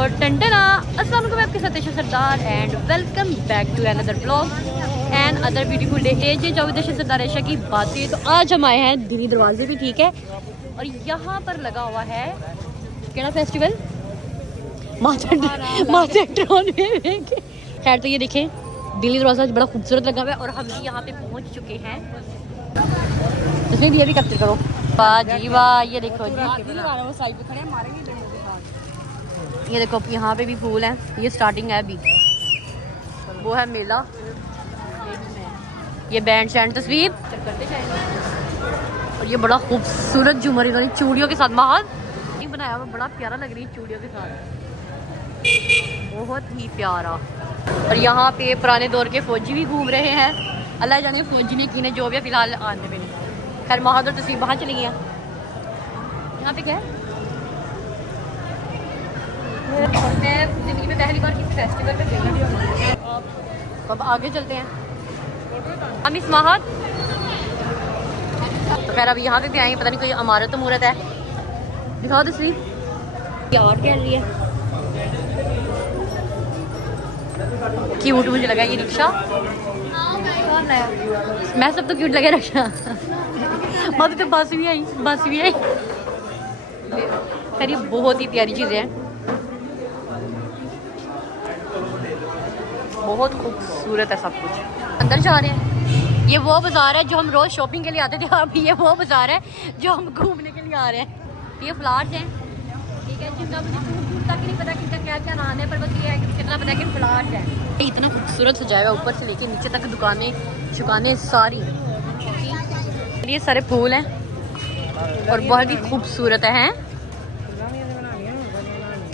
टंटना अस्सलाम वालेकुम, आपके साथ है Sardar and welcome back to another blog and other beautiful day. As Jawad Sardar ऐशा की बातें। तो आज हम आए हैं दिल्ली दरवाजे पे, ठीक है। और यहाँ पर लगा हुआ है केड़ा फेस्टिवल, माथेट्रॉन में। खैर तो ये देखें, दिल्ली दरवाजा बड़ा खूबसूरत लगा हुआ है और हम भी यहाँ पे पहुँच चुके हैं। इसमें ये भी कैप्चर करो। वाह जी वाह, ये देखो जी, ये देखो यहाँ पे भी फूल है। ये स्टार्टिंग है अभी, वो है मेला, ये बैंड स्टैंड तस्वीर करते जाएंगे। और ये बड़ा खूबसूरत झूमर इन्होंने चूड़ियों के साथ बाहर बनाया हुआ, बड़ा प्यारा लग रही है चूड़ियों के साथ, बहुत ही प्यारा। और यहाँ पे पुराने दौर के फौजी भी घूम रहे हैं। अल्लाह जाने फौजी ने की ने जो भी फिलहाल आने में। खैर बहादुर तस्वीर बाहर चली गई। यहाँ पे क्या है, और मैं जिंदगी में पहली बार किसी फेस्टिवल पे गई। अब आगे चलते हैं हम इस महाद। तो खैर अभी यहाँ पे भी आएंगे, पता नहीं कोई इमारत मूरत है। दिखाओ तस्वीर, क्या और कह रही है। क्यूट मुझे लगा ये रिक्शा, मैं सब तो क्यूट लगे रिक्शा। मत तो बस भी आई, बस भी आई। खैर ये बहुत ही प्यारी चीज़ें हैं, बहुत खूबसूरत है सब कुछ। अंदर जा रहे हैं। ये वो बाजार है जो हम रोज शॉपिंग के लिए आते थे। अभी ये वो बाजार है जो हम घूमने के लिए आ रहे हैं। ये फ्लावर्स हैं, ठीक है, जिनका मुझे दूर दूर तक नहीं पता कि क्या क्या नाम है, पर बस ये है कि कितना पता है कि फ्लावर्स है। इतना खूबसूरत सजाया हुआ, ऊपर से लेके नीचे तक दुकानें सारी। ये सारे फूल हैं और बहुत ही खूबसूरत है।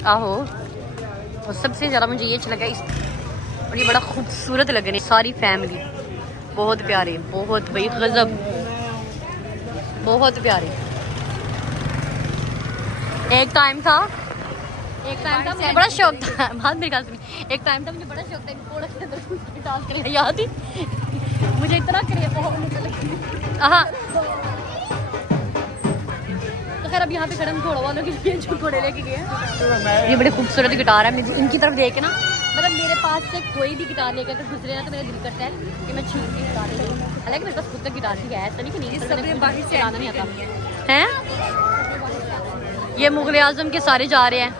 आहो, और सबसे ज़्यादा मुझे ये अच्छा लगा इस, और ये बड़ा खूबसूरत लग रही है सारी फैमिली, बहुत प्यारे, बहुत भाई गजब, बहुत प्यारे। एक टाइम था मुझे बड़ा शौक था, बात मेरी सुनी। एक टाइम था मुझे बड़ा शौक था घोड़ा के अंदर डांस करने, याद ही मुझे इतना हाँ। तो खैर अब यहाँ पे खड़े हम घोड़ा वालों के लिए जो घोड़े लेके गए। ये बड़े खूबसूरत गिटार है, इनकी तरफ देख के ना, मतलब मेरे पास से कोई भी गिटार लेकर के गुजरे ना तो मेरा दिल करता है कि मैं छीन के गिटार ले लूँ। हालांकि मेरे पास खुद का गिटार भी है, ऐसा नहीं कि नहीं, बाकी से आना नहीं आता है। ये मुगल आजम के सारे जा रहे हैं।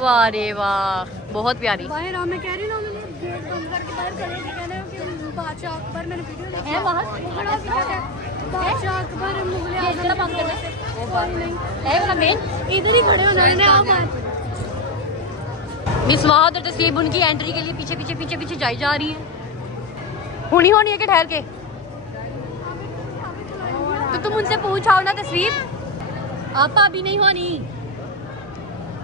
वाह रे वाह, बहुत प्यारी। मैं कह रही हूँ गेट बंद करके बाहर खड़े थे, कहने कि बादशाह अकबर, मैंने वीडियो देखी है वहाँ बादशाह अकबर मुगल आजम बंद करने वाला मेन इधर ही खड़े होने आप। मिस वहाद और तस्वीर उनकी एंट्री के लिए पीछे पीछे पीछे पीछे जाई जा रही है। होनी है कि ठहर के, तो तुम उनसे पूछाओ ना तस्वीर, आप अभी नहीं होनी।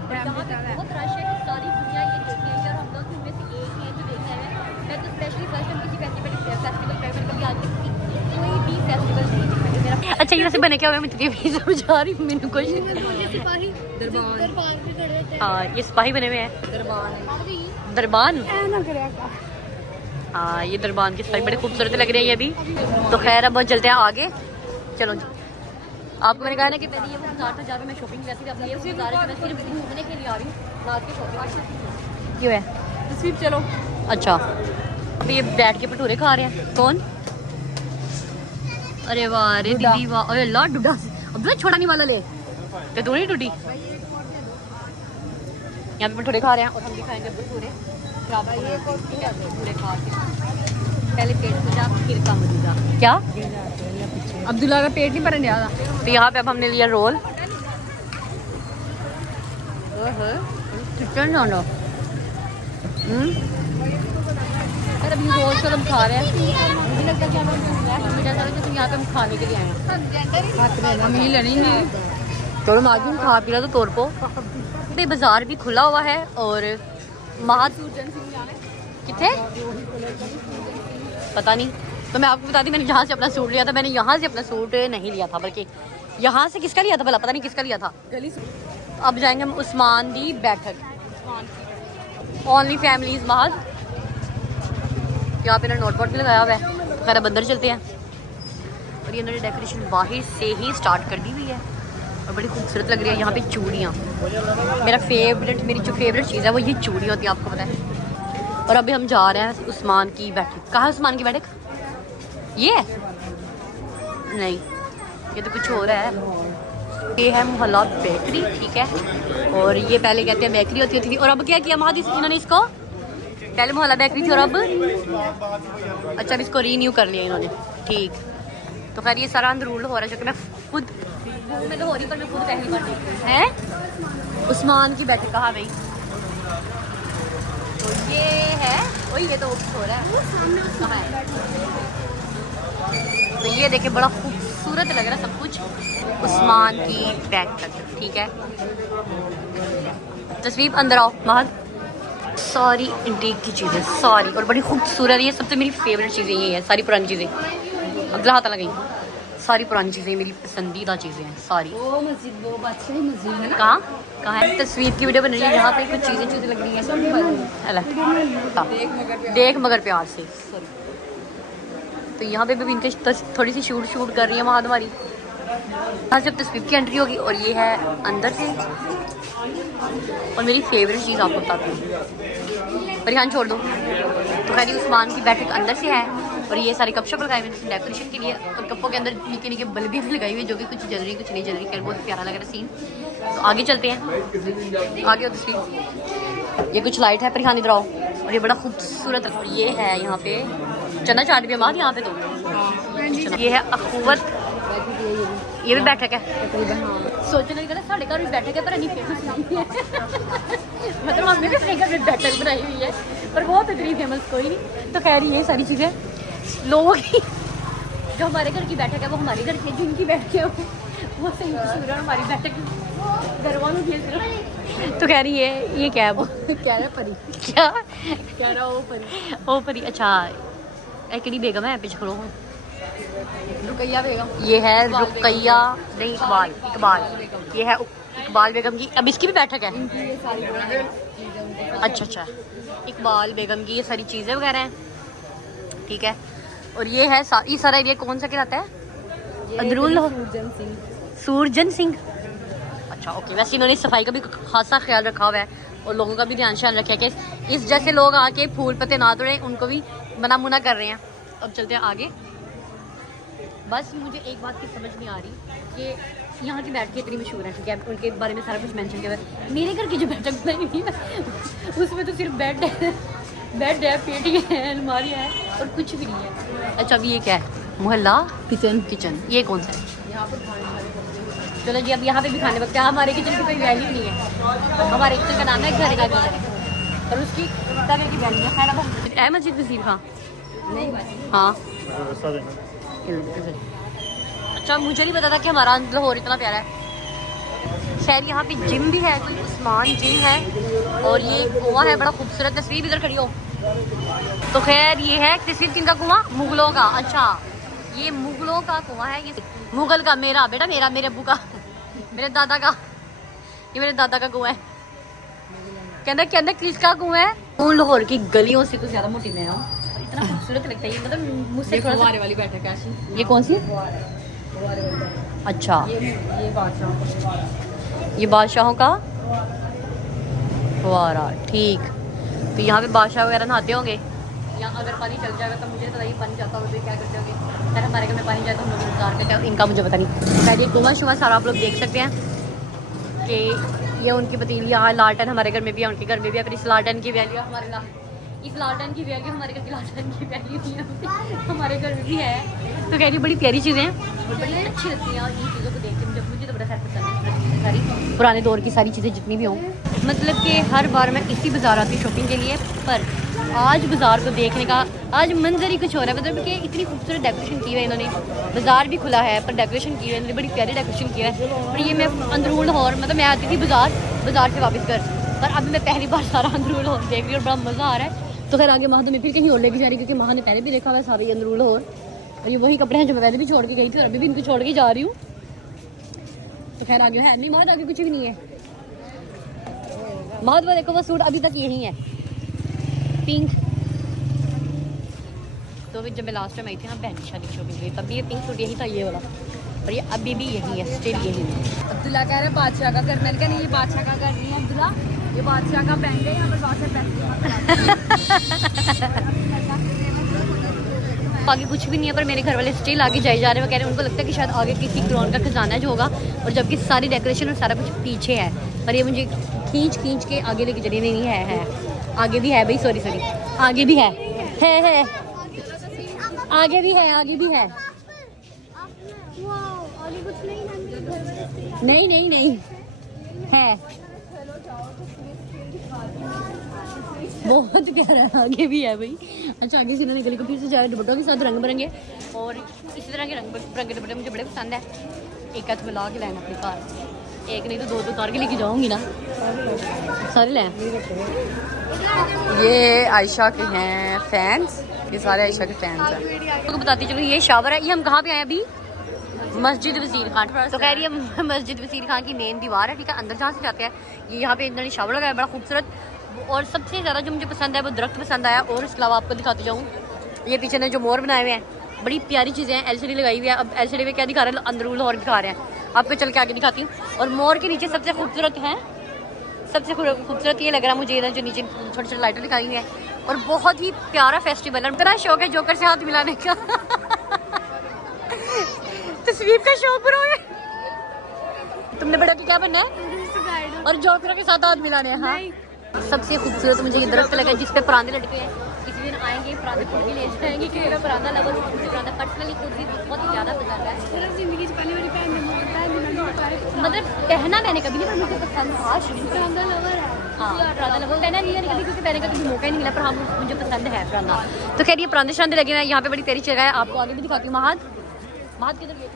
यहाँ पे बहुत रश है, सारी दुनिया ये देखने आई है और हम लोग उनमें से एक हैं जो देखने आए हैं। मैं तो स्पेशली फर्स्ट टाइम किसी फेस्टिवल पे कभी आज तक कोई भी फेस्टिवल नहीं देखा मेरा। अच्छा ये से बने क्या हुआ, मैं तुझे भी समझा रही हूँ, मैंने कुछ हाँ, ये सिपाही बने हुए हैं, दरबान। हाँ ये दरबान के सिपाही बड़े खूबसूरत लग रहे हैं ये भी। तो खैर अब चलते हैं आगे, चलो जी। आपको मैंने कहा ना कि पहले ये वो बाजार था जहाँ पे मैं शॉपिंग करती थी, अब ये बाजार है मैं सिर्फ घूमने के लिए आ रही हूँ, रात की शॉपिंग क्यों है तस्वीर। चलो अच्छा, अभी ये बैठ के भटूरे खा रहे हैं। कौन? अरे वाह रे दीदी वाह, अरे अल्लाह डुडा, अब छोड़ा नहीं वाला ले तो तू नहीं टूटी। यहाँ पे भटूरे खा रहे हैं और हम भी खाएंगे भटूरे। भटूरे खा के पहले पेट पूजा फिर काम दूजा। क्या अब्दुल्ला का पेट नहीं भरने वाला। तो यहाँ पे अब हमने लिया रोल, चिकन जाना। अभी रोल तो हम खा रहे हैं, मुझे लगता है कि हम यहाँ पे हम खाने के लिए आए हैं। तो हम आज भी खा पी रहा तो तौर पे बाजार भी खुला हुआ है। और कितने पता नहीं, तो मैं आपको बता दी मैंने यहाँ से अपना सूट लिया था। मैंने यहाँ से अपना सूट नहीं लिया था, बल्कि यहाँ से किसका लिया था भला, पता नहीं किसका लिया था। अब जाएंगे हम उस्मान दी बैठक, ओनली फैमिलीज महज। यहाँ पे ना नोटबोर्ड भी लगाया हुआ है। खैर अब अंदर चलते हैं। और ये उन्होंने डेकोरेशन बाहर से ही स्टार्ट कर दी हुई है। और बड़ी खूबसूरत लग रही है। यहाँ पे चूड़ियाँ, मेरी जो फेवरेट चीज़ है वो ये चूड़ी होती है, आपको पता है। और अभी हम जा रहे हैं उस्मान की बैठक। कहाँ है उस्मान की बैठक? ये है? नहीं, ये तो कुछ और है। ये है मोहल्ला बेकरी, ठीक है। और ये पहले कहते हैं बेकरी होती थी, और अब क्या किया महादी इन्होंने इसको? पहले मोहल्ला बेकरी थी और अब अच्छा अब इसको रीन्यू कर लिया इन्होंने, ठीक। तो खैर ये सारा अंदरूल हो रहा है, जो कि मैं खुद मैं तो हो रही, पर मैं खुद पहली बार देख रही है। उस्मान की बैठक कहाँ गई? तो ये है वही, ये तो हो रहा है कहाँ है? तो ये देखे बड़ा खूबसूरत लग रहा है सब कुछ। उस्मान की बैठक, ठीक है। तस्वीर अंदर आओ महद। सारी इंटीक की चीज़ें सारी, और बड़ी खूबसूरत। ये सबसे मेरी फेवरेट चीज़ें ये है, सारी पुरानी चीज़ें। अगला हाथ लगी, सारी पुरानी चीज़ें मेरी पसंदीदा चीज़ें हैं सारी। वो मस्जिद, वो बादशाही मस्जिद है ना? कहाँ है? तस्वीर की वीडियो बन रही है, यहाँ पे कुछ चीज़ें लग रही हैं। देख मगर प्यार से। तो यहाँ पे भी इनके थोड़ी सी शूट कर रही है वहाँ हमारी। यहाँ जब तस्वीर की एंट्री होगी, और ये है अंदर से। और मेरी फेवरेट चीज़ आपको बताती हूँ, पर यहाँ छोड़ दो। तो खैर उस्मान की बैठक अंदर से है, और ये सारे कप शप लगाए हुए हैं डेकोरेशन के लिए, और कपों के अंदर निके निके बल्बी भी लगाई हुई है, जो कि कुछ जल रही कुछ नहीं जल रही। खैर बहुत प्यारा लग रहा है सीन। तो आगे चलते हैं, आगे हो तस्वीर। ये कुछ लाइट है, पर यहाँ इधर आओ। और ये बड़ा खूबसूरत, और ये है यहाँ पे चना चाट भी हमारे यहाँ पे। तो ये है अखुवत, ये भी बैठक है। सोचने लगा साढ़े घर भी बैठक है, पर नहीं फेमस नहीं है। मतलब हमने भी अपने घर में बैठक बनाई हुई है, पर बहुत इतनी फेमस कोई नहीं। तो खैर ये सारी चीज़ें लोगों की, जो हमारे घर की बैठक है वो हमारे घर की, जिनकी बैठक है वो सही कसूर है। हमारी बैठक घर वालों की है। तो कह रही है ये क्या है? वो कह रहा परी, क्या कह रहा वो परी, ओ परी। अच्छा एकड़ी बेगम है पीछे खड़ो। रुकैया बेगम, ये है रुकैया, नहीं इकबाल। ये है इकबाल बेगम की। अब इसकी भी बैठक है? ये सारी अच्छा, इकबाल बेगम की ये सारी चीज़ें वगैरह हैं, ठीक है। और ये है ये सारा एरिया कौन सा कहलाता है? अंदरूल सूरजन सिंह। अच्छा ओके। वैसे इन्होंने सफाई का भी खासा ख्याल रखा हुआ है, और लोगों का भी ध्यान रखा है कि इस जैसे लोग आके फूल पत्ते ना तोड़े, उनको भी मना मुना कर रहे हैं। अब चलते हैं आगे। बस मुझे एक बात की समझ नहीं आ रही कि यहाँ की बैठकें इतनी मशहूर हैं, ठीक है, उनके बारे में सारा कुछ मेंशन किया हुआ है। मेरे घर की जो बैठक बनाई हुई है उसमें तो सिर्फ बेड है, पेटी है, अलमारी है, और कुछ भी नहीं है। अच्छा अभी ये क्या है? मोहल्ला किचन। ये कौन सा है? यहाँ पर खाने। चलो जी, अब यहाँ पे भी खाने वक्त हमारे किचन की कोई वैल्यू नहीं है। हमारे किचन का नाम है घर का किचन, और उसकी तरह की वैल्यू है। खैर अब है मस्जिद वजीर खां। नहीं हाँ अच्छा, मुझे नहीं पता था कि हमारा लाहौर इतना प्यारा है। खैर यहाँ पे जिम भी है, कोई उस्मान जिम है, और ये कुआं है बड़ा खूबसूरत। तस्वीर इधर खड़ी हो। तो खैर ये है तस्वीर किनका कुआं? मुगलों का। अच्छा ये मुगलों का कुआं है, ये मुगल का। मेरा बेटा, मेरे अब्बू का, मेरे दादा का, ये मेरे दादा का कुआं है। कहना किसका कुआं है? उन लाहौर की गलियों से कुछ ज्यादा मोटी मैं हूँ, इतना खूबसूरत लगता है ये। मतलब मुझसे थोड़ा सा वाली बैठक है। ये कौन सी? अच्छा ये बादशाहों का फुवारा, ठीक। तो यहाँ पे बादशाह वगैरह नहाते होंगे। यहाँ अगर पानी चल जाएगा तो मुझे पता ही पानी जाता होगा तो क्या करते होंगे। खैर हमारे घर में पानी जाए तो हम लोग इंतजार करते हैं, इनका मुझे पता नहीं। शायद ये कुआं शुआ सारा आप लोग देख सकते हैं कि ये उनकी पतीली। यहाँ लालटन हमारे घर में भी है, उनके घर में भी है। फिर इस लालटन की वैल्यू हमारे इस लालटन की वैल्यू हमारे घर की लालटन की वैल्यू नहीं है, हमारे घर में भी है। तो कह रही बड़ी प्यारी चीज़ें हैं और बड़ी अच्छी लगती हैं। और इन चीज़ों को देख के मुझे तो बड़ा खैर पसंद है सारी पुराने दौर की सारी चीज़ें जितनी भी हों। मतलब कि हर बार मैं इसी बाज़ार आती हूँ शॉपिंग के लिए, पर आज बाज़ार को देखने का आज मंजर ही कुछ हो रहा है। मतलब कि इतनी खूबसूरत डेकोरेशन की है इन्होंने। बाज़ार भी खुला है पर डेकोरेशन की है इन्होंने, बड़ी प्यारी डेकोरेशन की है। और ये मैं अंदरूल लाहौर, मतलब मैं आती थी बाज़ार से वापस कर, पर अब मैं पहली बार सारा अंदरूल लाहौर देख रही हूँ और बड़ा मज़ा आ रहा है। तो खैर आगे माह में फिर कहीं और लेके जा रही, क्योंकि माह ने पहले भी देखा हुआ है सारी अंदरूल लाहौर। और ये वही कपड़े हैं जो मैं पहले भी छोड़ के गई थी और अभी भी इनको छोड़ के जा रही हूँ। तो खैर आगे है नहीं, माह आगे कुछ भी नहीं है। माह देखो वो सूट अभी तक यही है, पिंक। तो फिर जब मैं लास्ट टाइम आई थी ना बहन की शादी शॉपिंग हुई, तब भी ये पिंक सूट यही था, ये वाला। और ये अभी भी यही है, स्टिल यही है। अब्दुल्ला कह रहे बादशाह का घर, मैंने कहा नहीं ये बादशाह का घर नहीं है अब्दुल्ला, ये बादशाह का बैंक है, यहाँ पर बादशाह पैसे आगे कुछ भी नहीं है, पर मेरे घर वाले स्टिल आगे जाए जा रहे हैं। वो कह रहे हैं उनको लगता है कि शायद आगे किसी क्राउन का खजाना जो होगा, और जबकि सारी डेकोरेशन और सारा कुछ पीछे है, पर ये मुझे खींच के आगे लेके चली। नहीं है आगे भी है भाई, सॉरी आगे भी है आगे भी है नहीं है, बहुत प्यारा है, आगे भी है भाई। अच्छा आगे से इन्होंने गली को फिर से जा रहे दुपट्टों के साथ रंग बिरंगे, और इसी तरह के रंग बिरंगे दुपट्टे मुझे बड़े पसंद है। एक हाथ में ला के लाना अपने कार, एक नहीं तो दो उतार के लेके जाऊंगी ना, सारे लाए। ये आयशा के हैं फैंस, ये सारे आयशा के फैंस हैं। आपको बताती चलो ये शावर है। ये हम कहाँ पे आए अभी? मस्जिद वसीर खान। तो कह रही है मस्जिद वसीर खान की मेन दीवार है, ठीक है, अंदर जहाँ से जाते हैं ये यहाँ पे इन्होंने शावर लगाया बड़ा खूबसूरत। और सबसे ज़्यादा जो मुझे पसंद है वो दरख्त पसंद आया। और इसके अलावा आपको दिखाती जाऊँ, ये पीछे ने जो मोर बनाए हुए हैं, बड़ी प्यारी चीज़ें हैं। LCD लगाई हुई है। अब LCD में क्या दिखा रहे हैं, अंदरूल और दिखा रहे हैं, आपको चल के आगे दिखाती हूँ। और मोर के नीचे सबसे खूबसूरत है, सबसे खूबसूरत ये लग रहा है मुझे, इधर जो नीचे छोटे छोटे लाइटें दिखाई हुई हैं। और बहुत ही प्यारा फेस्टिवल है। इतना शौक है जोकर से हाथ मिलाने का तस्वीर का शौक पूरा हो गया। तुमने बड़ा तो क्या बनना है? और जोकर के साथ हाथ मिलाने हैं। हाँ, सबसे खूबसूरत मुझे ये दरख्त लगा जिसपे परांदे लटके हैं। किसी दिन आएंगे परांदे फूल के ले जाएंगे, कि मेरा परांदा लवर, मुझे परांदा पर्सनली खुद भी बहुत ही ज़्यादा पसंद है। सिर्फ जिंदगी से पहली बार मतलब पहना मैंने कभी नहीं, पर मुझे पसंद था शुरू से। परांदा लवर है। हाँ, परांदा लवर पहना नहीं है कभी, क्योंकि पहने का कभी मौका ही नहीं मिला, पर हाँ मुझे पसंद है परांदा। तो खैर ये परांदे शरांदे लगे हुए हैं यहाँ पे, बड़ी प्यारी जगह है। आपको आगे भी दिखाती हूँ। महाद किधर गई?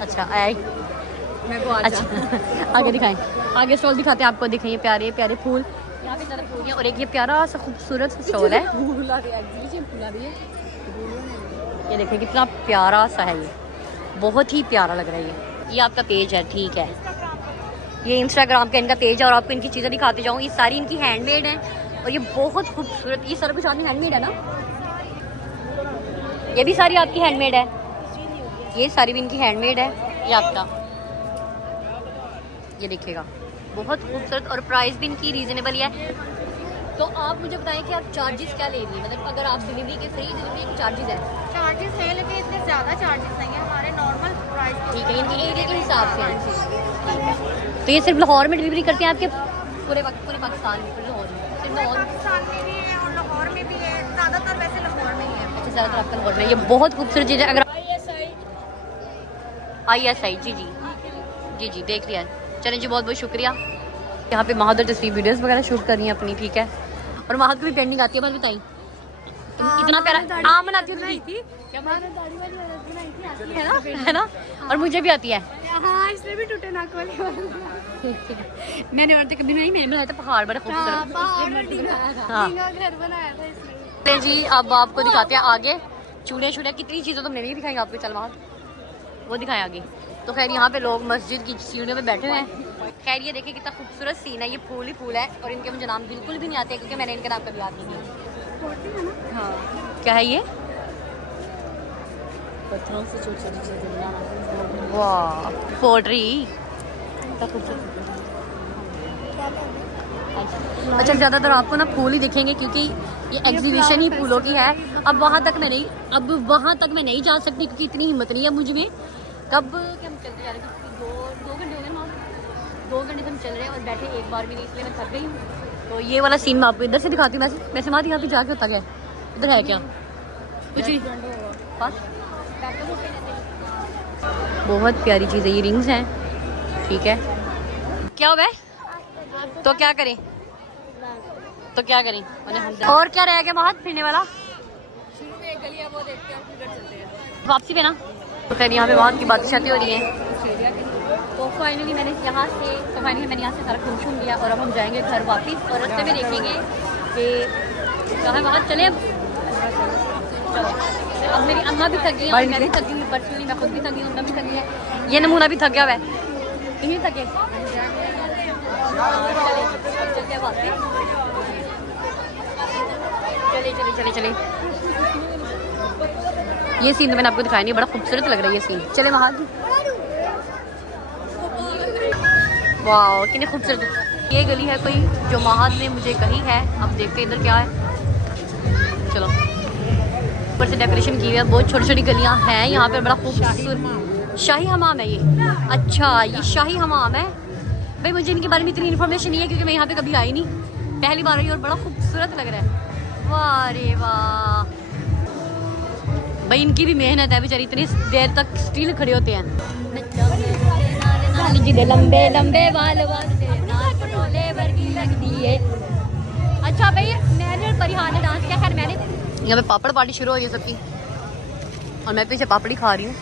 अच्छा आया ही। अच्छा आगे दिखाएं, आगे स्टॉल दिखाते हैं आपको। दिखाइए प्यारे प्यारे फूल, यहाँ पे ज़्यादा फूल हैं। और एक ये प्यारा सा खूबसूरत स्टॉल है, ये देखिए कितना प्यारा सा है, ये बहुत ही प्यारा लग रहा है। ये आपका पेज है, ठीक है, ये इंस्टाग्राम का इनका पेज है। और आपको इनकी चीज़ें दिखाते जाऊँ, ये सारी इनकी हैंडमेड है। और ये बहुत खूबसूरत, ये सारा कुछ आपकी हैंडमेड है ना? ये भी सारी आपकी हैंडमेड है? ये सारी भी इनकी हैंडमेड है। ये आपका, ये देखिएगा बहुत खूबसूरत। और प्राइस भी इनकी रीजनेबल है। तो आप मुझे बताएं कि आप चार्जेस क्या ले रही हैं, मतलब अगर आप डिलीवरी के फ्री डिलीवरी के चार्जेस हैं? चार्जेस है लेकिन इतने ज़्यादा चार्जेस नहीं है, हमारे नॉर्मल प्राइस। ठीक है, इनके एरिया के हिसाब से। तो ये सिर्फ लाहौर में डिलीवरी करते हैं आपके? पूरे पाकिस्तान में? लाहौर में सिर्फ? लाहौर पाकिस्तान में भी है और लाहौर में भी है, ज़्यादातर वैसे लाहौर में ही है। अच्छा, ज़्यादातर आपका लाहौर में। ये बहुत खूबसूरत चीज़ है। अगर ISI जी देख लिया। चलें जी, बहुत बहुत शुक्रिया। यहाँ पे महाद तस्वीर वीडियोस वगैरह शूट कर रही हैं अपनी, ठीक है। और महाद को भी पेंटिंग आती है, बात बताई। इतना प्यारा आम बनाती है है ना? और मुझे भी आती है। हाँ, इसलिए भी टूटे नाक वाली मैंने और कभी नहीं, मैंने बनाया था पहाड़ बड़ा खूबसूरत। हाँ घर बनाया था इसमें। जी, अब आपको दिखाते हैं आगे चूड़ियाँ कितनी चीज़ें तो मैंने भी दिखाएंगे आपको। चल वहाँ वो दिखाएं आगे। तो खैर यहाँ पे लोग मस्जिद की सीढ़ियों पे बैठे हुए हैं। खैर ये देखिए कितना खूबसूरत सीन है, ये फूल ही फूल है। और इनके मुझे नाम बिल्कुल भी नहीं आते, क्योंकि मैंने इनके नाम कभी याद नहीं किया। हाँ, क्या है ये? पत्थरों से छोटी चीज़ें। वाह, पोट्री। अच्छा, ज़्यादातर आपको ना फूल ही दिखेंगे, क्योंकि ये एग्जीबिशन ही फूलों की है। अब वहाँ तक मैं नहीं जा सकती, क्योंकि इतनी हिम्मत नहीं है मुझ में। कब क्या हम चलते जा रहे हैं, क्योंकि दो घंटे हो गए ना, 2 घंटे से हम चल रहे हैं और बैठे एक बार भी नहीं, इसलिए मैं थक गई हूँ। तो ये वाला सीन मैं आपको इधर से दिखाती हूँ। वैसे माँ यहाँ पे जाके होता क्या, इधर है क्या कुछ भी? बहुत प्यारी चीज़ है, ये रिंग्स हैं, ठीक है। क्या हुआ है? तो क्या करें? और क्या रह गया वहाँ फिरने वाला? शुरू में एक गली है, वो देखते हैं, फिर चलते हैं वापसी पे ना। तो खैर यहाँ पे वहाँ की बातचीत हो रही है। तो फाइनली मैंने यहाँ से सारा फंक्शन किया, और अब हम जाएंगे घर वापस। और रास्ते में देखेंगे कि कहाँ वहाँ चले। अब मेरी अम्मा भी थक गई है, मैं भी थक गई हूँ पर्सनली, मैं खुद भी थक गई हूँ, अम्मा भी थक गई है, ये नमूना भी थक गया हुआ है, इन्हीं थके। चलते वापस, चले। ये सीन तो मैंने आपको दिखाया नहीं, बड़ा खूबसूरत लग रहा है ये सीन। चले वहाँ की, वाह कितनी खूबसूरत। ये गली है कोई जो महाद ने मुझे कही है। अब देखते इधर क्या है। चलो, ऊपर से डेकोरेशन की हुई है, बहुत छोटी छोटी गलियां हैं यहाँ पे, बड़ा खूबसूरत। शाही हमाम है ये। अच्छा, ये शाही हमाम है। भाई मुझे इनके बारे में इतनी इन्फॉर्मेशन नहीं है क्योंकि मैं यहाँ पे कभी आई नहीं, पहली बार आई और बड़ा खूबसूरत लग रहा है। वाह रे वाह, भाई इनकी भी मेहनत है बेचारी, इतनी देर तक स्टिल खड़े होते हैं। लंबे लंबे बाल वर्गी लगती है। अच्छा भाई मैंने परिहार ने डांस किया, खैर मैंने यहाँ पे पापड़ पार्टी शुरू हो गई सबकी और मैं पीछे पापड़ी खा रही हूँ।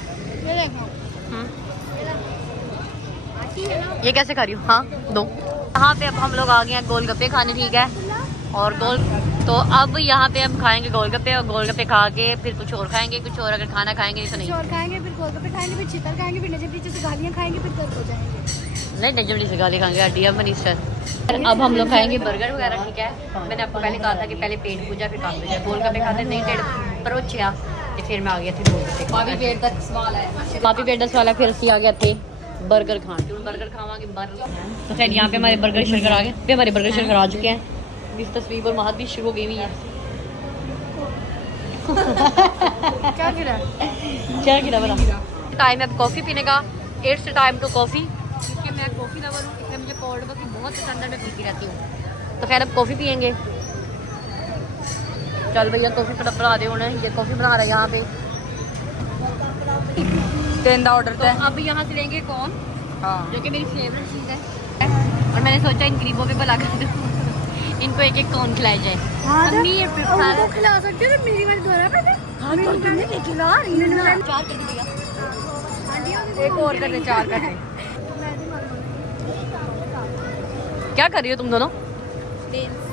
ये कैसे खा रही हूँ? हाँ दो। यहाँ पे अब हम लोग आ गए हैं गोलगप्पे खाने, ठीक है। और तो अब यहाँ पे हम खाएंगे गोलगप्पे, और गोलगप्पे खा के फिर कुछ और खाएंगे, कुछ और अगर खाना खाएंगे नहीं तो नहीं। और खाएंगे, फिर गोलगप्पे खाएंगे, फिर चितर खाएंगे, फिर नजर नीचे से गालियाँ खाएंगे, फिर दर्द हो जाएंगे। नहीं नजम से गाली खाएंगे डियर मिनिस्टर। अब हम लोग खाएंगे बर्गर वगैरह, ठीक है। मैंने आपको पहले कहा था कि पहले पेट पूजा फिर काम पूजा। गोलगप्पे खाते नहीं टेढ़ परोचिया तो फिर मैं आ गया थे गोलगप्पे। काफ़ी पेट का सवाल है, फिर ਅਸੀਂ आ गया थे बर्गर खान। बर्गर खावांगे बर्गर। तो खैर यहाँ पे हमारे बर्गर शर्गर आ गए, पे हमारे बर्गर शर्गर आ चुके हैं। इस तस्वीर और महत भी शुरू हो गई हुई है। क्या गिरा? क्या गिरा बड़ा? टाइम है अब कॉफ़ी पीने का। इट्स टाइम टू कॉफ़ी, क्योंकि मैं कॉफ़ी लवर हूँ, इसलिए मुझे कोल्ड कॉफ़ी बहुत पसंद है, मैं पीती रहती हूँ। तो खैर अब कॉफ़ी पियेंगे। चल भैया कॉफ़ी फटाफट बना दे उन्हें, ये कॉफ़ी बना रहा है यहाँ पे। तेंदा ऑर्डर तो अब यहाँ से लेंगे कौन, हाँ, जो कि मेरी फेवरेट चीज़ है। और मैंने सोचा इन गरीबों पे भला कर दूँ, इनको एक एक कौन खिलाया जाए। अम्मी ये उनको खिला सकते हो, मेरी बात दोहरा पहले। हाँ तो तुमने एक खिला रही है ना। 4 कर दिया, एक और कर दे, 4 कर दे। क्या कर रही हो तुम दोनों? बेंस